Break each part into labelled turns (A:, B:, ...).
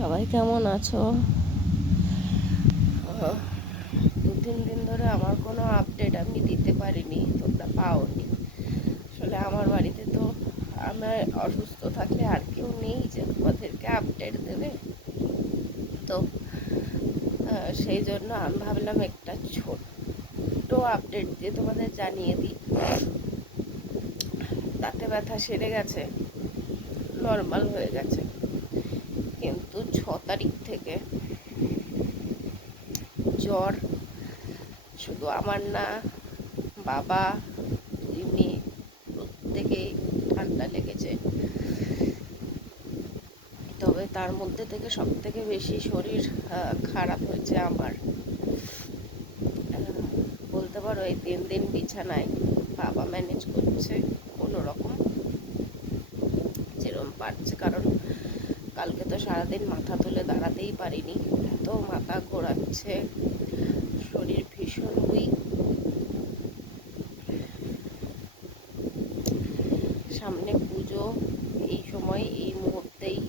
A: সবাই কেমন আছো? দু তিন দিন ধরে আমার কোনো আপডেট আমি দিতে পারিনি, তোমরা পাওনি। আসলে আমার বাড়িতে তো আমার অসুস্থ থাকলে আর কেউ নেই যে তোমাদেরকে আপডেট দেবে। তো সেই জন্য আমি ভাবলাম একটা ছোট্ট আপডেট দিয়ে তোমাদের জানিয়ে দিই। তাতে ব্যথা সেরে গেছে নর্মাল হয়ে গেছে। তারিখ থেকে। জ্বর, শুধু আমার না, বাবা দুই মেয়ে প্রত্যেকে ঠান্ডা লেগেছে। তবে তার মধ্যে থেকে সব থেকে বেশি শরীর খারাপ হয়েছে আমার। বলতে পারো, এই তিন দিন বিছানায় বাবা ম্যানেজ করছে কোনো রকম যেরকম পারছে, কারণ কালকে তো সারাদিন মাথা তুলে দাঁড়াতেই পারিনি, এত মাথা ঘোরাচ্ছে, শরীর ভীষণ উইক সামনে পুজো, এই সময়, এই মুহূর্তেই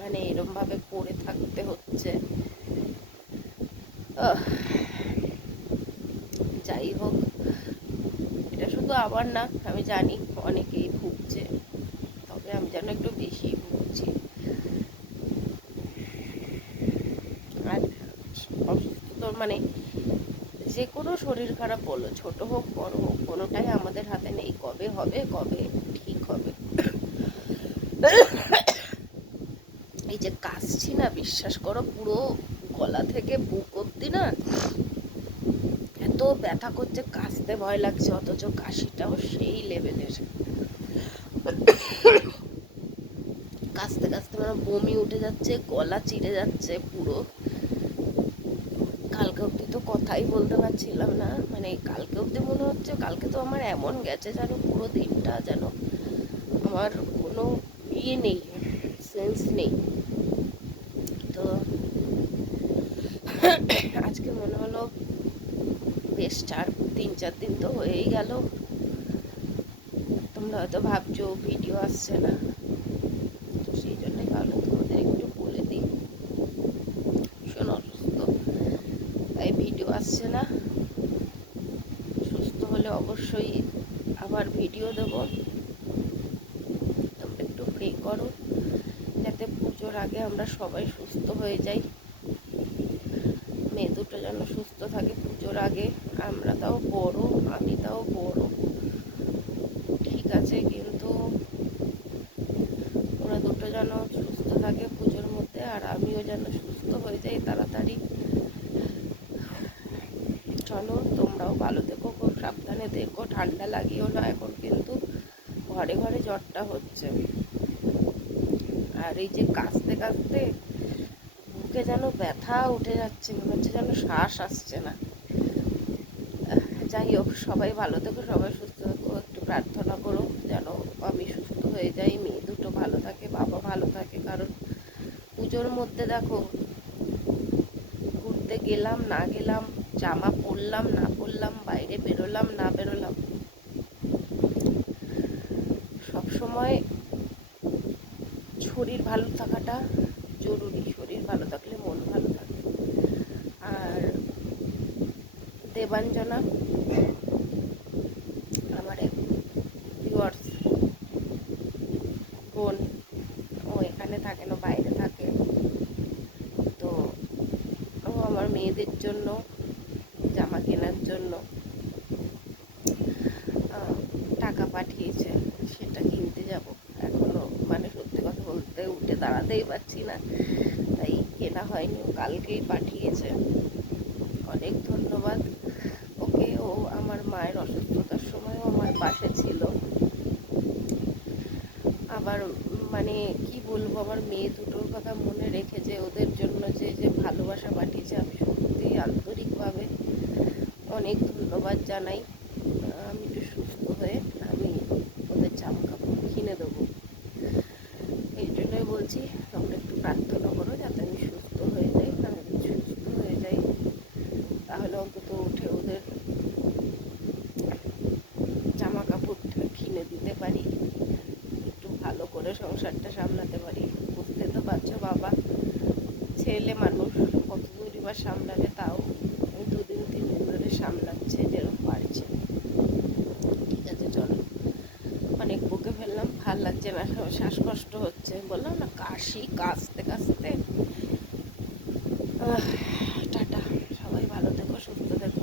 A: মানে এরম ভাবে পড়ে থাকতে হচ্ছে। যাই হোক, এটা শুধু আমার না, আমি জানি অনেকেই ভুগছে, তবে আমি যেন একটু বেশি ভুগছি আর অসুস্থ মানে যে কোনো শরীর খারাপ বলো, ছোট হোক, বড় হোক, কোনোটাই আমাদের হাতে নেই। কবে হবে, কবে ঠিক হবে? এই যে কাশছি না, বিশ্বাস করো, পুরো গলা থেকে বুক অব্দি না, এত ব্যথা করছে, কাশতে ভয় লাগছে, অথচ কাশিটাও সেই লেভেলের। কাশতে কাশতে মানে বমি উঠে যাচ্ছে, গলা চিড়ে যাচ্ছে পুরো। কালকে অব্দি তো কথাই বলতে পারছিলাম না। মানে কালকে অব্দি মনে হচ্ছে কালকে তো আমার এমন গেছে যেন পুরো দিনটা যেন আমার কোনো ইয়ে নেই সেন্স নেই। তো আজকে মনে হলো বেশ চার, তিন, চার দিন তো হয়েই গেল। তোমরা হয়তো ভাবছ ভিডিও আসছে না তো সেই জন্যই ভাবলাম তোমাদের একটু বলে দিই ভীষণ অসুস্থ তাই ভিডিও আসছে না। সুস্থ হলে অবশ্যই আবার ভিডিও দেব। একটু প্রে করো, যাতে পুজোর আগে আমরা সবাই সুস্থ হয়ে যাই। মেয়ে দুটো যেন সুস্থ থাকে পুজোর আগে, আমরা তাও বড়, আমি তাও বড়। ঠিক আছে, কিন্তু ওরা দুটো যেন সুস্থ থাকে পুজোর মধ্যে, আর আমিও যেন সুস্থ হয়ে যাই তাড়াতাড়ি। চলো, তোমরাও ভালো থেকো খুব সাবধানে দেখো ঠান্ডা লাগিও না এখন কিন্তু ঘরে ঘরে জ্বরটা হচ্ছে। আর এই যে কাশতে কাশতে বুকে যেন ব্যথা উঠে যাচ্ছে, মনে হচ্ছে যেন শ্বাস আসছে না। যাই হোক, সবাই ভালো থেকো, সবাই সুস্থ থেকো, একটু প্রার্থনা করো যেন আমি সুস্থ হয়ে যাই, মেয়ে দুটো ভালো থাকে, বাবা ভালো থাকে, কারণ পুজোর মধ্যে দেখো ঘুরতে গেলাম, না গেলাম, জামা পরলাম, না পরলাম, বাইরে বেরোলাম, না বেরোলাম। সবসময় শরীর ভালো থাকাটা জরুরি, শরীর ভালো থাকলে মন ভালো থাকে। আর দেবাঞ্জনা আমার এক ভিউয়ার্স বোন ও এখানে থাকে না বাইরে থাকে তো ও আমার মেয়েদের জন্য, জামা কেনার জন্য টাকা পাঠিয়েছে, সেটা কিনতে যাব। এখনও মানে সত্যি কথা বলতে উঠে দাঁড়াতেই পারছি না। তাই কেনা হয়নি কালকেই পাঠিয়েছে। অনেক ধন্যবাদ। ওকে, ও আমার মায়ের অসুস্থতার সময়ও আমার পাশে ছিল। আবার মানে কি বলব, আমার মেয়ে দুটোর কথা মনে রেখে যে ওদের জন্য যে যে ভালোবাসা পাঠিয়েছে, আমি অনেক ধন্যবাদ জানাই। আমি একটু সুস্থ হয়ে আমি ওদের জামা কাপড় কিনে দেবো। এই জন্যই বলছি, তোমরা একটু প্রার্থনা করো যাতে আমি সুস্থ হয়ে যাই আমি সুস্থ হয়ে যাই, তাহলে অন্তত উঠে ওদের জামা কাপড় কিনে দিতে পারি। একটু ভালো করে সংসারটা সামলাতে পারি। বুঝতে তো পারছ বাবা, ছেলে মানুষ কত দূরই সামলাবে তাও শ্বাসকষ্ট হচ্ছে। বললাম না কাশি কাশতে কাশতে। টাটা সবাই ভালো থেকো সুস্থ থেকো।